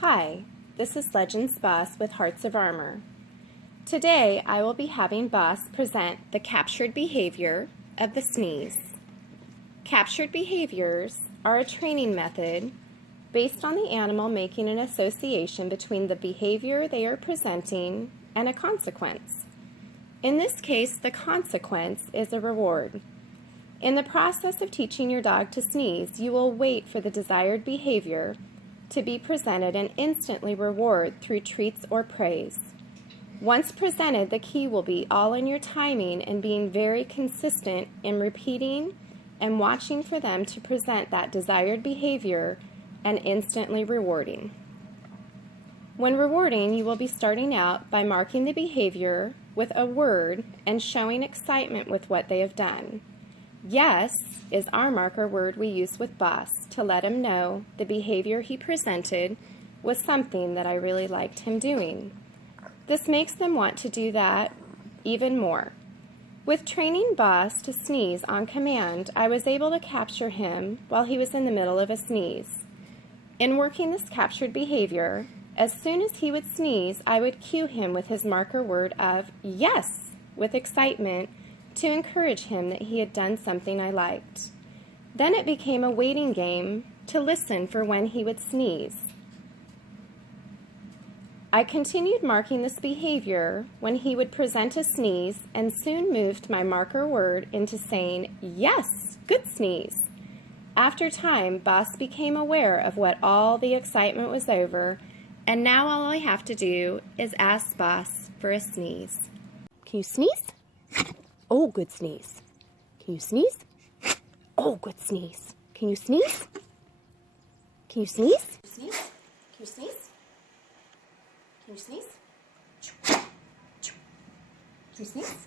Hi, this is Legends Boss with Hearts of Armor. Today I will be having Boss present the captured behavior of the sneeze. Captured behaviors are a training method based on the animal making an association between the behavior they are presenting and a consequence. In this case, the consequence is a reward. In the process of teaching your dog to sneeze, you will wait for the desired behavior to be presented and instantly reward through treats or praise. Once presented, the key will be all in your timing and being very consistent in repeating and watching for them to present that desired behavior and instantly rewarding. When rewarding, you will be starting out by marking the behavior with a word and showing excitement with what they have done. Yes is our marker word we use with Boss to let him know the behavior he presented was something that I really liked him doing. This makes them want to do that even more. With training Boss to sneeze on command, I was able to capture him while he was in the middle of a sneeze. In working this captured behavior, as soon as he would sneeze, I would cue him with his marker word of yes with excitement to encourage him that he had done something I liked. Then it became a waiting game to listen for when he would sneeze. I continued marking this behavior when he would present a sneeze and soon moved my marker word into saying, yes, good sneeze. After time, Boss became aware of what all the excitement was over, and now all I have to do is ask Boss for a sneeze. Can you sneeze? Oh, good sneeze. Can you sneeze? Oh, good sneeze. Can you sneeze? Can you sneeze? Sneeze? Can you sneeze? Can you sneeze? Can you sneeze?